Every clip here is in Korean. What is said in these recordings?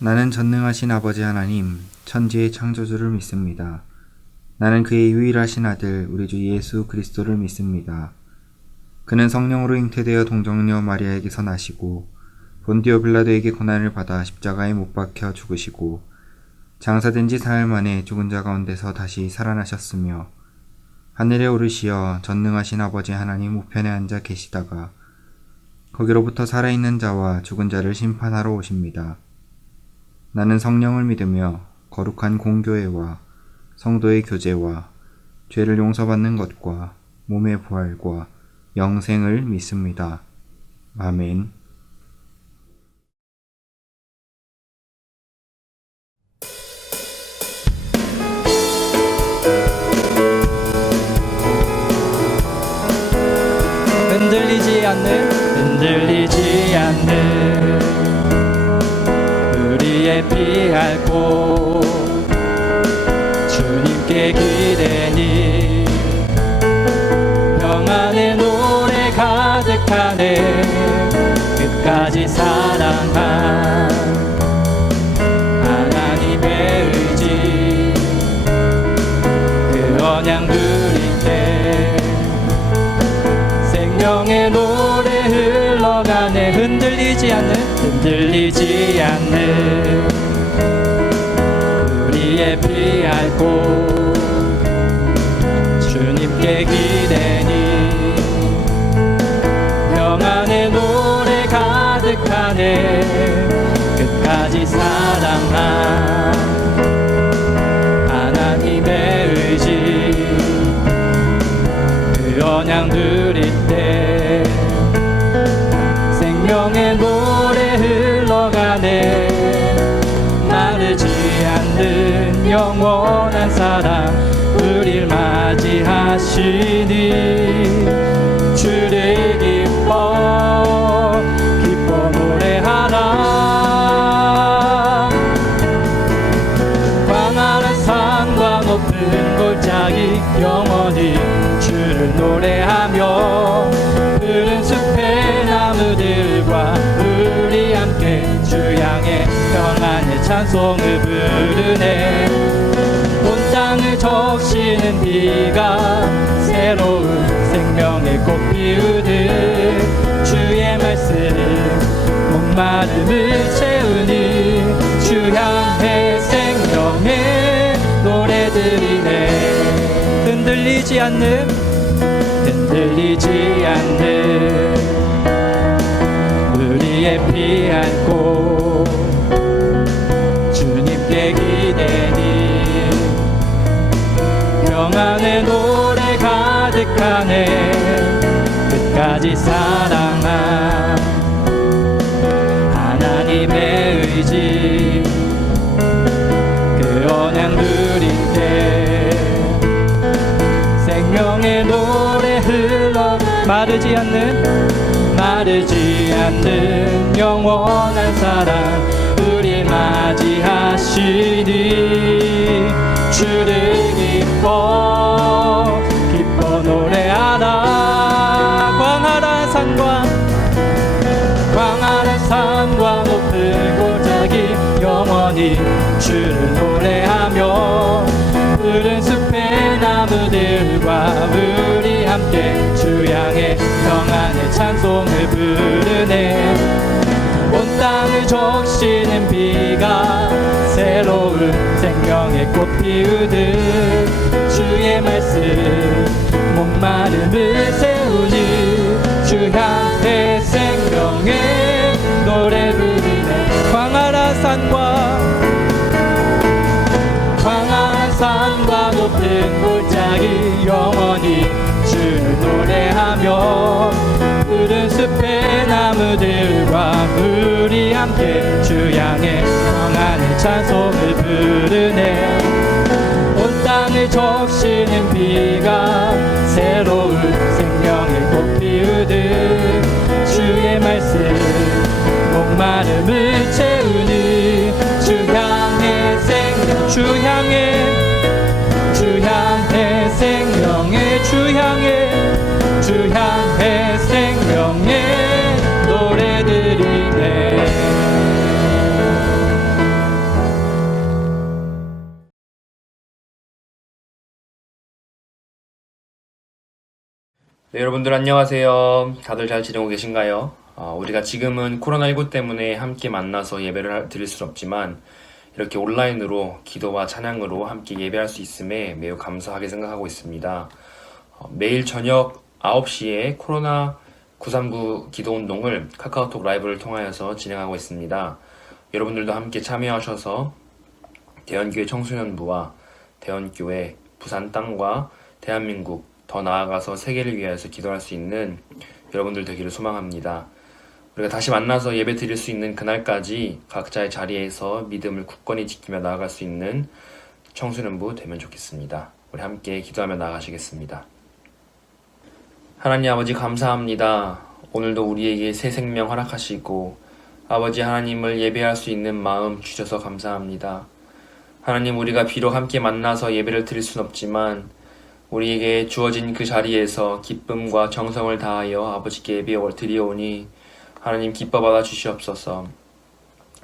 나는 전능하신 아버지 하나님, 천지의 창조주를 믿습니다. 나는 그의 유일하신 아들, 우리 주 예수 그리스도를 믿습니다. 그는 성령으로 잉태되어 동정녀 마리아에게서 나시고 본디오 빌라도에게 고난을 받아 십자가에 못 박혀 죽으시고 장사된 지 사흘 만에 죽은 자 가운데서 다시 살아나셨으며 하늘에 오르시어 전능하신 아버지 하나님 우편에 앉아 계시다가 거기로부터 살아있는 자와 죽은 자를 심판하러 오십니다. 나는 성령을 믿으며 거룩한 공교회와 성도의 교제와 죄를 용서받는 것과 몸의 부활과 영생을 믿습니다. 아멘. 흔들리지 않는 우리의 피할 곳 주님께 기대니 평안의 노래 가득하네 끝까지 사랑한 하나님의 의지 그 언약 누릴 때 생명의 노래 흘러가네 흔들리지 않는 우리의 피할 곳 주님께 기대니 평안의 노래 가득하네 끝까지 사랑한 하나님의 의지 그 언약 누릴 때 생명의 노래 흘러가네 마르지 않는 영원한 사랑 우릴 맞이하시니 주를 기뻐 노래하라 광활한 산과 높은 골짜기 영원히 주를 노래하며 푸른 숲의 나무들과 우리 함께 주 향해 평안의 찬송을 부르네 온 땅을 적시는 비가 새로운 생명의 꽃 피우듯 주의 말씀 목마름을 채우니 주 향해 생명의 노래들이네 흔들리지 않는 우리의 피할 곳 주님께 기대니 평안의 노래 가득하네 끝까지 사랑한 하나님의 의지 그 언약 누릴 때 생명의 노래 흘러 마르지 않는 영원한 사랑 우리 맞이하시니 주를 기뻐 노래하라 광활한 산과 높은 골짜기 영원히 주를 노래하며 푸른 숲의 나무들과 우리 함께 주 향해 평안의 찬송을 부르네 온 땅을 적시는 비가 새로운 생명의 꽃 피우듯 주의 말씀 목마름을 세우니 주 향해 생명의 노래 부르네 광활한 산과 높은 골짜기 영원히 주를 노래하며 푸른 숲의 나무들과 우리 함께 주 향해 평안의 찬송을 부르네 온 땅을 적시는 비가 새로운 생명의 꽃 피우듯 주의 말씀 목마름을 채우니 주 향해 생명의 주 향해 생명의 노래들이네 네, 여러분들 안녕하세요. 다들 잘 지내고 계신가요? 우리가 지금은 코로나19 때문에 함께 만나서 예배를 드릴 수는 없지만 이렇게 온라인으로 기도와 찬양으로 함께 예배할 수 있음에 매우 감사하게 생각하고 있습니다. 매일 저녁 9시에 코로나 939 기도운동을 카카오톡 라이브를 통하여서 진행하고 있습니다. 여러분들도 함께 참여하셔서 대원교회 청소년부와 대원교회 부산 땅과 대한민국 더 나아가서 세계를 위하여서 기도할 수 있는 여러분들 되기를 소망합니다. 우리가 다시 만나서 예배 드릴 수 있는 그날까지 각자의 자리에서 믿음을 굳건히 지키며 나아갈 수 있는 청소년부 되면 좋겠습니다. 우리 함께 기도하며 나아가시겠습니다. 하나님 아버지 감사합니다. 오늘도 우리에게 새 생명 허락하시고 아버지 하나님을 예배할 수 있는 마음 주셔서 감사합니다. 하나님, 우리가 비록 함께 만나서 예배를 드릴 순 없지만 우리에게 주어진 그 자리에서 기쁨과 정성을 다하여 아버지께 예배를 드리오니 하나님 기뻐 받아 주시옵소서.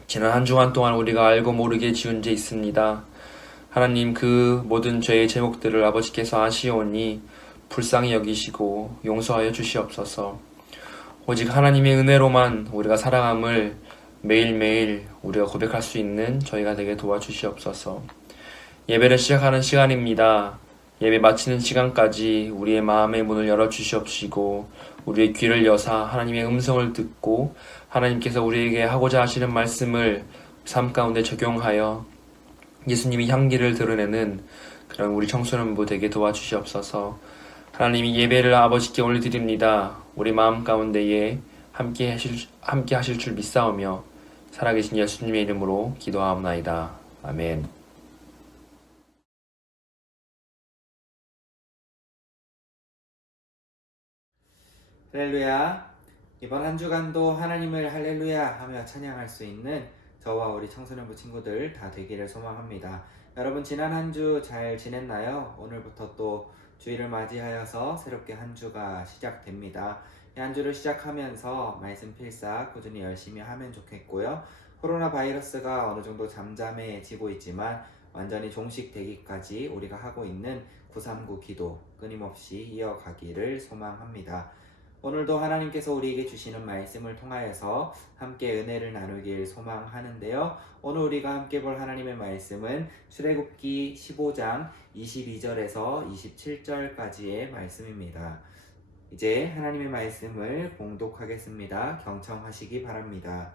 지난 한 주간 동안 우리가 알고 모르게 지은 죄 있습니다. 하나님, 그 모든 죄의 제목들을 아버지께서 아시오니 불쌍히 여기시고 용서하여 주시옵소서. 오직 하나님의 은혜로만 우리가 살아감을 매일매일 우리가 고백할 수 있는 저희가 되게 도와주시옵소서. 예배를 시작하는 시간입니다. 예배 마치는 시간까지 우리의 마음의 문을 열어주시옵시고 우리의 귀를 여사 하나님의 음성을 듣고 하나님께서 우리에게 하고자 하시는 말씀을 삶 가운데 적용하여 예수님의 향기를 드러내는 그런 우리 청소년부 되게 도와주시옵소서. 하나님이 예배를 아버지께 올려드립니다. 우리 마음 가운데에 함께 하실 줄 믿사오며 살아계신 예수님의 이름으로 기도하옵나이다. 아멘. 할렐루야. 이번 한 주간도 하나님을 할렐루야 하며 찬양할 수 있는 저와 우리 청소년부 친구들 다 되기를 소망합니다. 여러분 지난 한 주 잘 지냈나요? 오늘부터 또 주일을 맞이하여서 새롭게 한 주가 시작됩니다. 이 한 주를 시작하면서 말씀 필사 꾸준히 열심히 하면 좋겠고요. 코로나 바이러스가 어느 정도 잠잠해지고 있지만 완전히 종식되기까지 우리가 하고 있는 939 기도 끊임없이 이어가기를 소망합니다. 오늘도 하나님께서 우리에게 주시는 말씀을 통하여서 함께 은혜를 나누길 소망하는데요. 오늘 우리가 함께 볼 하나님의 말씀은 출애굽기 15장 22절에서 27절까지의 말씀입니다. 이제 하나님의 말씀을 봉독하겠습니다. 경청하시기 바랍니다.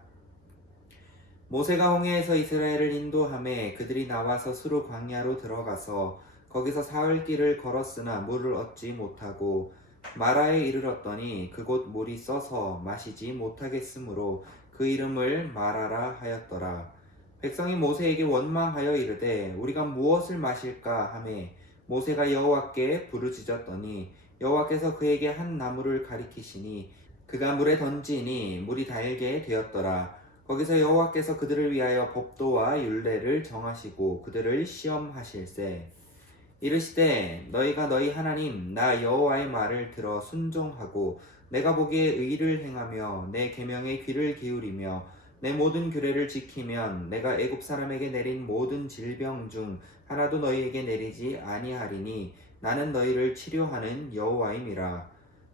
모세가 홍해에서 이스라엘을 인도하매 그들이 나와서 수르 광야로 들어가서 거기서 사흘 길을 걸었으나 물을 얻지 못하고 마라에 이르렀더니 그곳 물이 써서 마시지 못하겠으므로 그 이름을 마라라 하였더라. 백성이 모세에게 원망하여 이르되 우리가 무엇을 마실까 하매 모세가 여호와께 부르짖었더니 여호와께서 그에게 한 나무를 가리키시니 그가 물에 던지니 물이 달게 되었더라. 거기서 여호와께서 그들을 위하여 법도와 율례를 정하시고 그들을 시험하실세. 이르시되 너희가 너희 하나님 나 여호와의 말을 들어 순종하고 내가 보기에 의를 행하며 내 계명에 귀를 기울이며 내 모든 규례를 지키면 내가 애굽 사람에게 내린 모든 질병 중 하나도 너희에게 내리지 아니하리니 나는 너희를 치료하는 여호와임이라.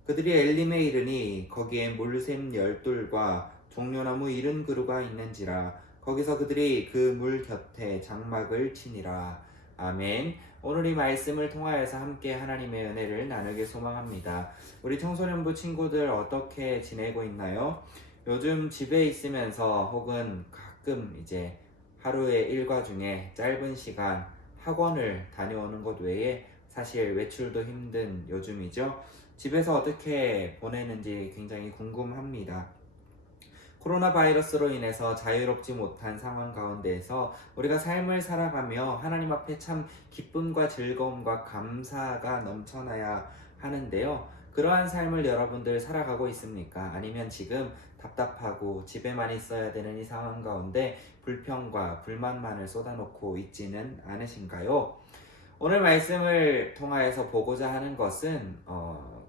그들이 엘림에 이르니 거기에 물샘 12돌과 종려나무 70그루가 있는지라. 거기서 그들이 그 물 곁에 장막을 치니라. 아멘. 오늘 이 말씀을 통하여서 함께 하나님의 은혜를 나누길 소망합니다. 우리 청소년부 친구들 어떻게 지내고 있나요? 요즘 집에 있으면서 혹은 가끔 이제 하루의 일과 중에 짧은 시간 학원을 다녀오는 것 외에 사실 외출도 힘든 요즘이죠. 집에서 어떻게 보내는지 굉장히 궁금합니다. 코로나 바이러스로 인해서 자유롭지 못한 상황 가운데에서 우리가 삶을 살아가며 하나님 앞에 참 기쁨과 즐거움과 감사가 넘쳐나야 하는데요. 그러한 삶을 여러분들 살아가고 있습니까? 아니면 지금 답답하고 집에만 있어야 되는 이 상황 가운데 불평과 불만만을 쏟아놓고 있지는 않으신가요? 오늘 말씀을 통하여서 보고자 하는 것은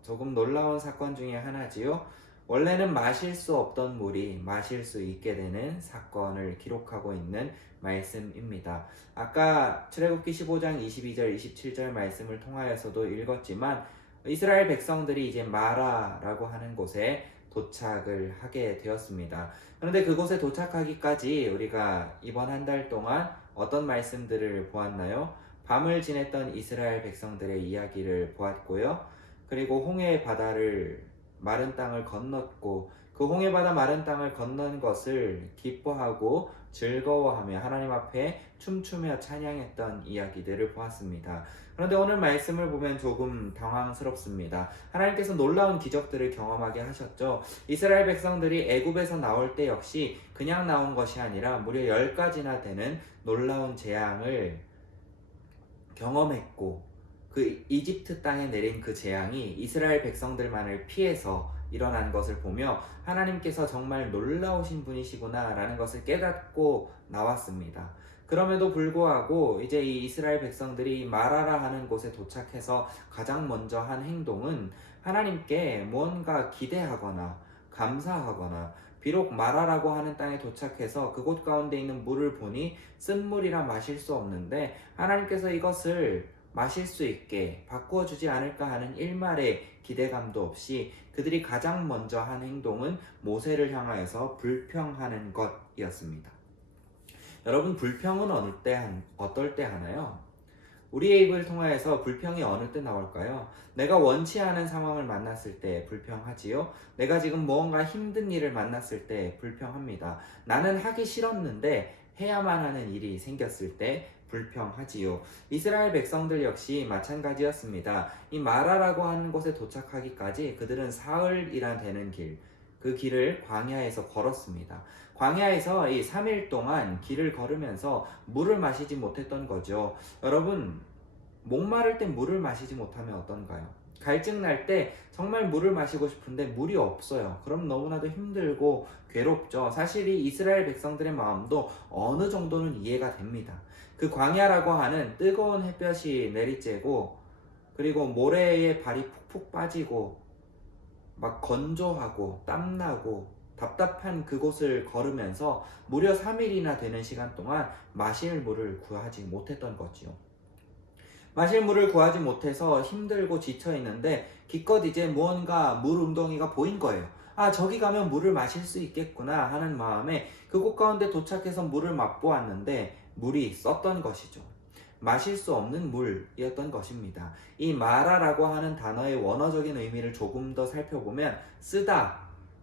조금 놀라운 사건 중에 하나지요. 원래는 마실 수 없던 물이 마실 수 있게 되는 사건을 기록하고 있는 말씀입니다. 아까 출애굽기 15장 22절 27절 말씀을 통하여서도 읽었지만 이스라엘 백성들이 이제 마라라고 하는 곳에 도착을 하게 되었습니다. 그런데 그곳에 도착하기까지 우리가 이번 한 달 동안 어떤 말씀들을 보았나요? 밤을 지냈던 이스라엘 백성들의 이야기를 보았고요. 그리고 홍해 바다를 마른 땅을 건넜고 그 홍해 바다 마른 땅을 건넌 것을 기뻐하고 즐거워하며 하나님 앞에 춤추며 찬양했던 이야기들을 보았습니다. 그런데 오늘 말씀을 보면 조금 당황스럽습니다. 하나님께서 놀라운 기적들을 경험하게 하셨죠. 이스라엘 백성들이 애굽에서 나올 때 역시 그냥 나온 것이 아니라 무려 10가지나 되는 놀라운 재앙을 경험했고 그 이집트 땅에 내린 그 재앙이 이스라엘 백성들만을 피해서 일어난 것을 보며 하나님께서 정말 놀라우신 분이시구나 라는 것을 깨닫고 나왔습니다. 그럼에도 불구하고 이제 이 이스라엘 백성들이 마라라 하는 곳에 도착해서 가장 먼저 한 행동은 하나님께 무언가 기대하거나 감사하거나 비록 마라라고 하는 땅에 도착해서 그곳 가운데 있는 물을 보니 쓴물이라 마실 수 없는데 하나님께서 이것을 마실 수 있게 바꾸어 주지 않을까 하는 일말의 기대감도 없이 그들이 가장 먼저 한 행동은 모세를 향하여서 불평하는 것이었습니다. 여러분, 불평은 어떨 때 하나요? 우리의 입을 통하여서 불평이 어느 때 나올까요? 내가 원치 않은 상황을 만났을 때 불평하지요. 내가 지금 무언가 힘든 일을 만났을 때 불평합니다. 나는 하기 싫었는데 해야만 하는 일이 생겼을 때 불평하지요. 이스라엘 백성들 역시 마찬가지였습니다. 이 마라라고 하는 곳에 도착하기까지 그들은 사흘이나 되는 길, 그 길을 광야에서 걸었습니다. 광야에서 이 3일 동안 길을 걸으면서 물을 마시지 못했던 거죠. 여러분, 목마를 때 물을 마시지 못하면 어떤가요? 갈증 날 때 정말 물을 마시고 싶은데 물이 없어요. 그럼 너무나도 힘들고 괴롭죠. 사실 이 이스라엘 백성들의 마음도 어느 정도는 이해가 됩니다. 그 광야라고 하는 뜨거운 햇볕이 내리쬐고 그리고 모래에 발이 푹푹 빠지고 막 건조하고 땀나고 답답한 그곳을 걸으면서 무려 3일이나 되는 시간 동안 마실 물을 구하지 못했던 거지요. 마실 물을 구하지 못해서 힘들고 지쳐 있는데 기껏 이제 무언가 물 웅덩이가 보인 거예요. 아, 저기 가면 물을 마실 수 있겠구나 하는 마음에 그곳 가운데 도착해서 물을 맛보았는데 물이 썼던 것이죠. 마실 수 없는 물이었던 것입니다. 이 마라라고 하는 단어의 원어적인 의미를 조금 더 살펴보면 쓰다,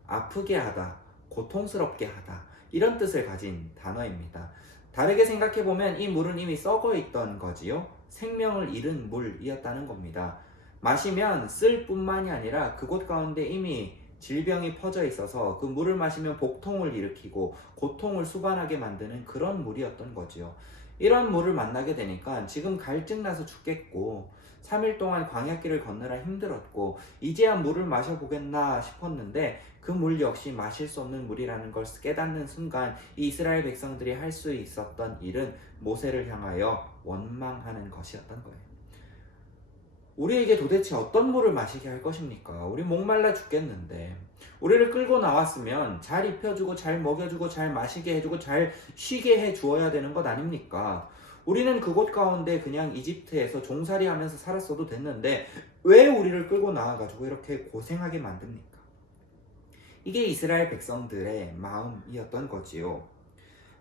아프게 하다, 고통스럽게 하다 이런 뜻을 가진 단어입니다. 다르게 생각해보면 이 물은 이미 썩어 있던 거지요. 생명을 잃은 물이었다는 겁니다. 마시면 쓸 뿐만이 아니라 그곳 가운데 이미 질병이 퍼져 있어서 그 물을 마시면 복통을 일으키고 고통을 수반하게 만드는 그런 물이었던 거지요. 이런 물을 만나게 되니까 지금 갈증나서 죽겠고 3일 동안 광야길을 걷느라 힘들었고 이제야 물을 마셔보겠나 싶었는데 그 물 역시 마실 수 없는 물이라는 걸 깨닫는 순간 이 이스라엘 백성들이 할 수 있었던 일은 모세를 향하여 원망하는 것이었던 거예요. 우리에게 도대체 어떤 물을 마시게 할 것입니까? 우리 목말라 죽겠는데 우리를 끌고 나왔으면 잘 입혀주고 잘 먹여주고 잘 마시게 해주고 잘 쉬게 해주어야 되는 것 아닙니까? 우리는 그곳 가운데 그냥 이집트에서 종살이 하면서 살았어도 됐는데 왜 우리를 끌고 나와가지고 이렇게 고생하게 만듭니까? 이게 이스라엘 백성들의 마음이었던 거지요.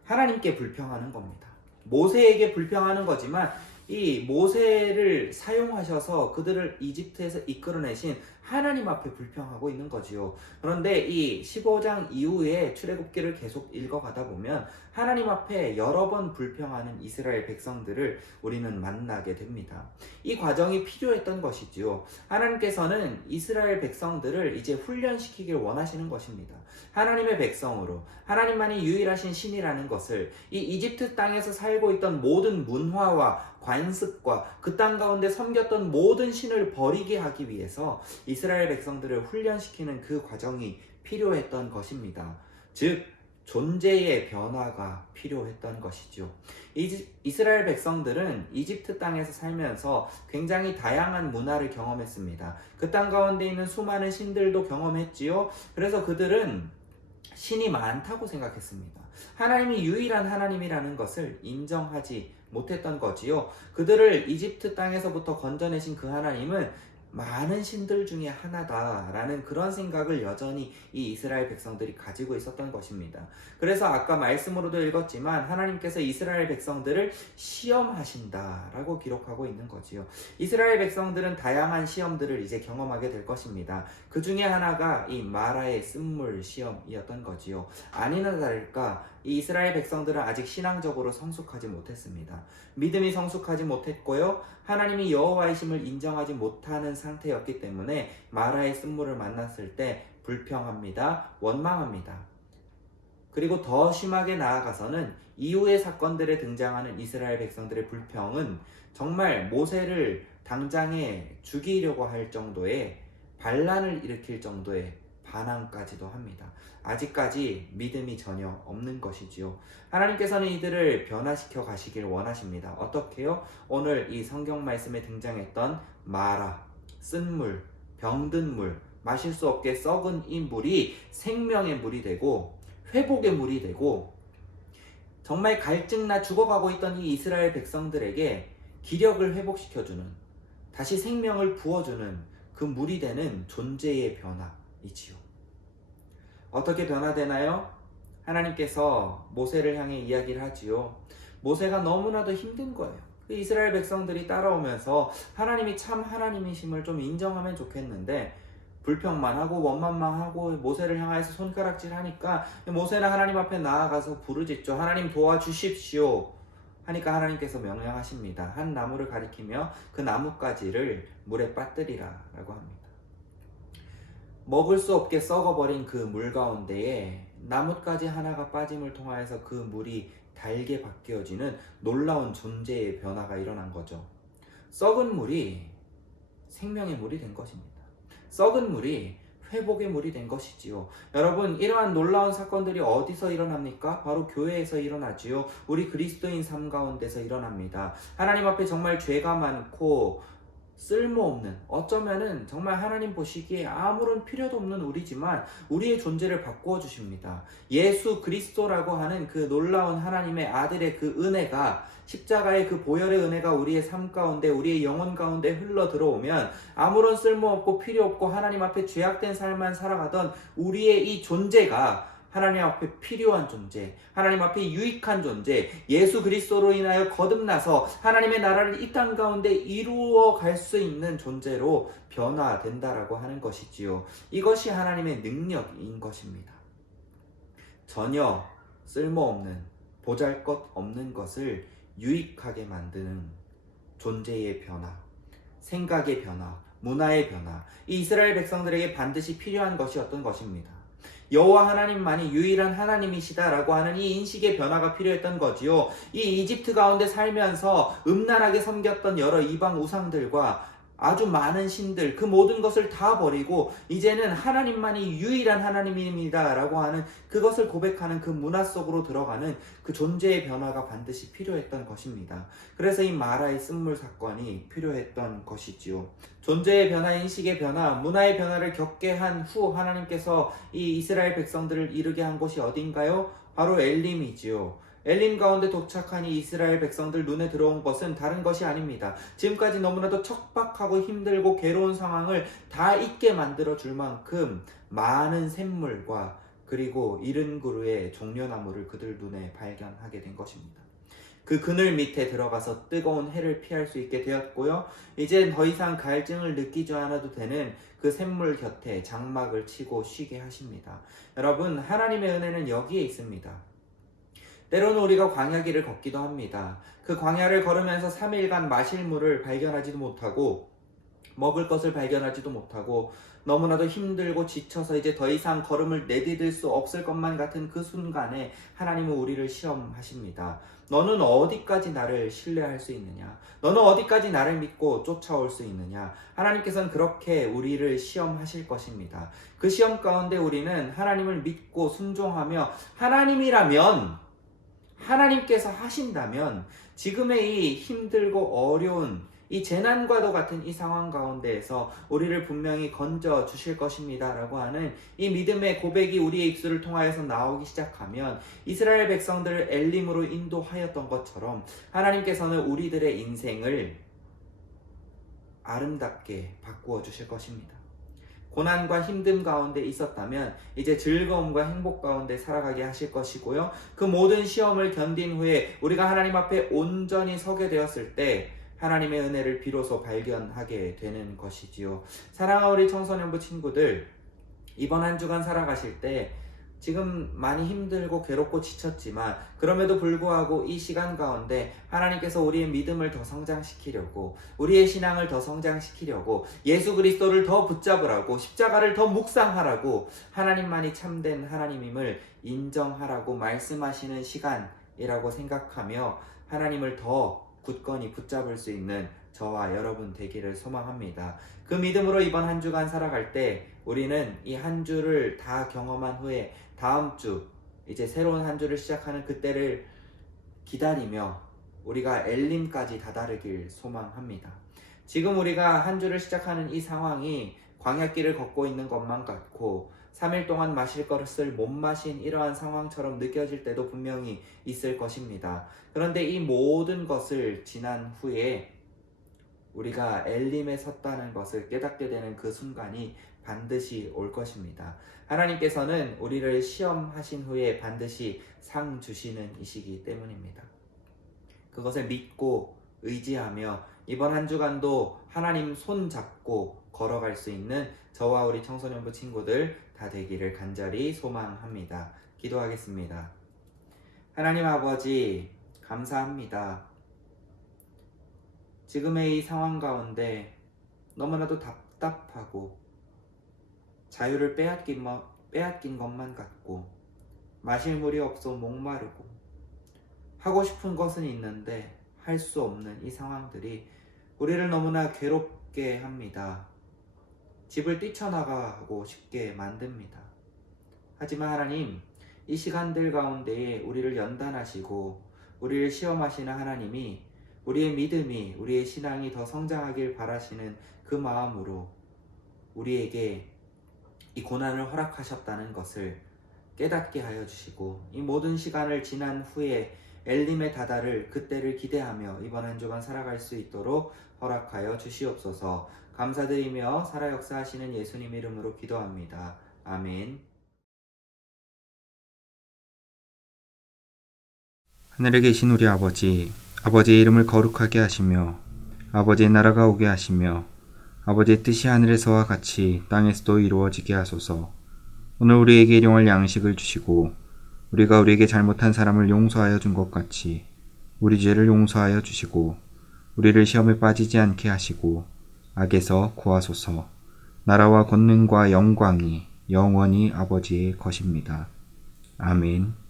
하나님께 불평하는 겁니다. 모세에게 불평하는 거지만 이 모세를 사용하셔서 그들을 이집트에서 이끌어내신 하나님 앞에 불평하고 있는 거지요. 그런데 이 15장 이후에 출애굽기를 계속 읽어가다 보면 하나님 앞에 여러 번 불평하는 이스라엘 백성들을 우리는 만나게 됩니다. 이 과정이 필요했던 것이지요. 하나님께서는 이스라엘 백성들을 이제 훈련시키길 원하시는 것입니다. 하나님의 백성으로 하나님만이 유일하신 신이라는 것을 이 이집트 땅에서 살고 있던 모든 문화와 관습과 그 땅 가운데 섬겼던 모든 신을 버리게 하기 위해서 이스라엘 백성들을 훈련시키는 그 과정이 필요했던 것입니다. 즉 존재의 변화가 필요했던 것이죠. 이스라엘 백성들은 이집트 땅에서 살면서 굉장히 다양한 문화를 경험했습니다. 그 땅 가운데 있는 수많은 신들도 경험했지요. 그래서 그들은 신이 많다고 생각했습니다. 하나님이 유일한 하나님이라는 것을 인정하지 못했던 거지요. 그들을 이집트 땅에서부터 건져내신 그 하나님은 많은 신들 중에 하나다라는 그런 생각을 여전히 이 이스라엘 백성들이 가지고 있었던 것입니다. 그래서 아까 말씀으로도 읽었지만 하나님께서 이스라엘 백성들을 시험하신다라고 기록하고 있는 거지요. 이스라엘 백성들은 다양한 시험들을 이제 경험하게 될 것입니다. 그 중에 하나가 이 마라의 쓴물 시험이었던 거지요. 아니나 다를까 이 이스라엘 백성들은 아직 신앙적으로 성숙하지 못했습니다. 믿음이 성숙하지 못했고요. 하나님이 여호와이심을 인정하지 못하는 상태였기 때문에 마라의 쓴물을 만났을 때 불평합니다. 원망합니다. 그리고 더 심하게 나아가서는 이후의 사건들에 등장하는 이스라엘 백성들의 불평은 정말 모세를 당장에 죽이려고 할 정도의 반란을 일으킬 정도의 반항까지도 합니다. 아직까지 믿음이 전혀 없는 것이지요. 하나님께서는 이들을 변화시켜 가시길 원하십니다. 어떻게요? 오늘 이 성경 말씀에 등장했던 마라, 쓴물, 병든 물, 마실 수 없게 썩은 이 물이 생명의 물이 되고 회복의 물이 되고 정말 갈증나 죽어가고 있던 이 이스라엘 백성들에게 기력을 회복시켜주는, 다시 생명을 부어주는 그 물이 되는 존재의 변화이지요. 어떻게 변화되나요? 하나님께서 모세를 향해 이야기를 하지요. 모세가 너무나도 힘든 거예요. 이스라엘 백성들이 따라오면서 하나님이 참 하나님이심을 좀 인정하면 좋겠는데 불평만 하고 원망만 하고 모세를 향해서 손가락질 하니까 모세는 하나님 앞에 나아가서 부르짖죠. 하나님 도와주십시오 하니까 하나님께서 명령하십니다. 한 나무를 가리키며 그 나뭇가지를 물에 빠뜨리라 라고 합니다. 먹을 수 없게 썩어버린 그 물 가운데에 나뭇가지 하나가 빠짐을 통하여서 그 물이 달게 바뀌어지는 놀라운 존재의 변화가 일어난 거죠. 썩은 물이 생명의 물이 된 것입니다. 썩은 물이 회복의 물이 된 것이지요. 여러분, 이러한 놀라운 사건들이 어디서 일어납니까? 바로 교회에서 일어나지요. 우리 그리스도인 삶 가운데서 일어납니다. 하나님 앞에 정말 죄가 많고 쓸모없는, 어쩌면은 정말 하나님 보시기에 아무런 필요도 없는 우리지만 우리의 존재를 바꾸어 주십니다. 예수 그리스도라고 하는 그 놀라운 하나님의 아들의 그 은혜가, 십자가의 그 보혈의 은혜가 우리의 삶 가운데, 우리의 영혼 가운데 흘러 들어오면 아무런 쓸모없고 필요없고 하나님 앞에 죄악된 삶만 살아가던 우리의 이 존재가 하나님 앞에 필요한 존재, 하나님 앞에 유익한 존재, 예수 그리스도로 인하여 거듭나서 하나님의 나라를 이 땅 가운데 이루어 갈 수 있는 존재로 변화된다라고 하는 것이지요. 이것이 하나님의 능력인 것입니다. 전혀 쓸모없는, 보잘것없는 것을 유익하게 만드는 존재의 변화, 생각의 변화, 문화의 변화, 이 이스라엘 백성들에게 반드시 필요한 것이 어떤 것입니다. 여호와 하나님만이 유일한 하나님이시다라고 하는 이 인식의 변화가 필요했던 거지요. 이 이집트 가운데 살면서 음란하게 섬겼던 여러 이방 우상들과 아주 많은 신들, 그 모든 것을 다 버리고 이제는 하나님만이 유일한 하나님입니다 라고 하는 그것을 고백하는 그 문화 속으로 들어가는 그 존재의 변화가 반드시 필요했던 것입니다. 그래서 이 마라의 쓴물 사건이 필요했던 것이지요. 존재의 변화, 인식의 변화, 문화의 변화를 겪게 한 후 하나님께서 이 이스라엘 백성들을 이르게 한 곳이 어딘가요? 바로 엘림이지요. 엘림 가운데 도착한 이 이스라엘 백성들 눈에 들어온 것은 다른 것이 아닙니다. 지금까지 너무나도 척박하고 힘들고 괴로운 상황을 다 잊게 만들어 줄 만큼 많은 샘물과 그리고 이른 그루의 종려나무를 그들 눈에 발견하게 된 것입니다. 그 그늘 밑에 들어가서 뜨거운 해를 피할 수 있게 되었고요. 이제 더 이상 갈증을 느끼지 않아도 되는 그 샘물 곁에 장막을 치고 쉬게 하십니다. 여러분, 하나님의 은혜는 여기에 있습니다. 때로는 우리가 광야길을 걷기도 합니다. 그 광야를 걸으면서 3일간 마실 물을 발견하지도 못하고 먹을 것을 발견하지도 못하고 너무나도 힘들고 지쳐서 이제 더 이상 걸음을 내디딜 수 없을 것만 같은 그 순간에 하나님은 우리를 시험하십니다. 너는 어디까지 나를 신뢰할 수 있느냐? 너는 어디까지 나를 믿고 쫓아올 수 있느냐? 하나님께서는 그렇게 우리를 시험하실 것입니다. 그 시험 가운데 우리는 하나님을 믿고 순종하며 하나님께서 하신다면 지금의 이 힘들고 어려운 이 재난과도 같은 이 상황 가운데에서 우리를 분명히 건져 주실 것입니다 라고 하는 이 믿음의 고백이 우리의 입술을 통하여서 나오기 시작하면 이스라엘 백성들을 엘림으로 인도하였던 것처럼 하나님께서는 우리들의 인생을 아름답게 바꾸어 주실 것입니다. 고난과 힘듦 가운데 있었다면 이제 즐거움과 행복 가운데 살아가게 하실 것이고요. 그 모든 시험을 견딘 후에 우리가 하나님 앞에 온전히 서게 되었을 때 하나님의 은혜를 비로소 발견하게 되는 것이지요. 사랑하는 우리 청소년부 친구들, 이번 한 주간 살아가실 때 지금 많이 힘들고 괴롭고 지쳤지만 그럼에도 불구하고 이 시간 가운데 하나님께서 우리의 믿음을 더 성장시키려고, 우리의 신앙을 더 성장시키려고, 예수 그리스도를 더 붙잡으라고, 십자가를 더 묵상하라고, 하나님만이 참된 하나님임을 인정하라고 말씀하시는 시간이라고 생각하며 하나님을 더 굳건히 붙잡을 수 있는 저와 여러분 되기를 소망합니다. 그 믿음으로 이번 한 주간 살아갈 때 우리는 이 한 주를 다 경험한 후에 다음 주, 이제 새로운 한 주를 시작하는 그때를 기다리며 우리가 엘림까지 다다르길 소망합니다. 지금 우리가 한 주를 시작하는 이 상황이 광야길을 걷고 있는 것만 같고 3일 동안 마실 것을 못 마신 이러한 상황처럼 느껴질 때도 분명히 있을 것입니다. 그런데 이 모든 것을 지난 후에 우리가 엘림에 섰다는 것을 깨닫게 되는 그 순간이 반드시 올 것입니다. 하나님께서는 우리를 시험하신 후에 반드시 상 주시는 이시기 때문입니다. 그것을 믿고 의지하며 이번 한 주간도 하나님 손 잡고 걸어갈 수 있는 저와 우리 청소년부 친구들 다 되기를 간절히 소망합니다. 기도하겠습니다. 하나님 아버지, 감사합니다. 지금의 이 상황 가운데 너무나도 답답하고 자유를 빼앗긴 것만 같고 마실 물이 없어 목마르고 하고 싶은 것은 있는데 할 수 없는 이 상황들이 우리를 너무나 괴롭게 합니다. 집을 뛰쳐나가고 싶게 만듭니다. 하지만 하나님, 이 시간들 가운데에 우리를 연단하시고 우리를 시험하시는 하나님이 우리의 믿음이, 우리의 신앙이 더 성장하길 바라시는 그 마음으로 우리에게 이 고난을 허락하셨다는 것을 깨닫게 하여 주시고 이 모든 시간을 지난 후에 엘림에 다다를 그때를 기대하며 이번 한 주간 살아갈 수 있도록 허락하여 주시옵소서. 감사드리며 살아 역사하시는 예수님 이름으로 기도합니다. 아멘. 하늘에 계신 우리 아버지, 아버지의 이름을 거룩하게 하시며 아버지의 나라가 오게 하시며 아버지의 뜻이 하늘에서와 같이 땅에서도 이루어지게 하소서. 오늘 우리에게 일용할 양식을 주시고 우리가 우리에게 잘못한 사람을 용서하여 준 것 같이 우리 죄를 용서하여 주시고 우리를 시험에 빠지지 않게 하시고 악에서 구하소서. 나라와 권능과 영광이 영원히 아버지의 것입니다. 아멘.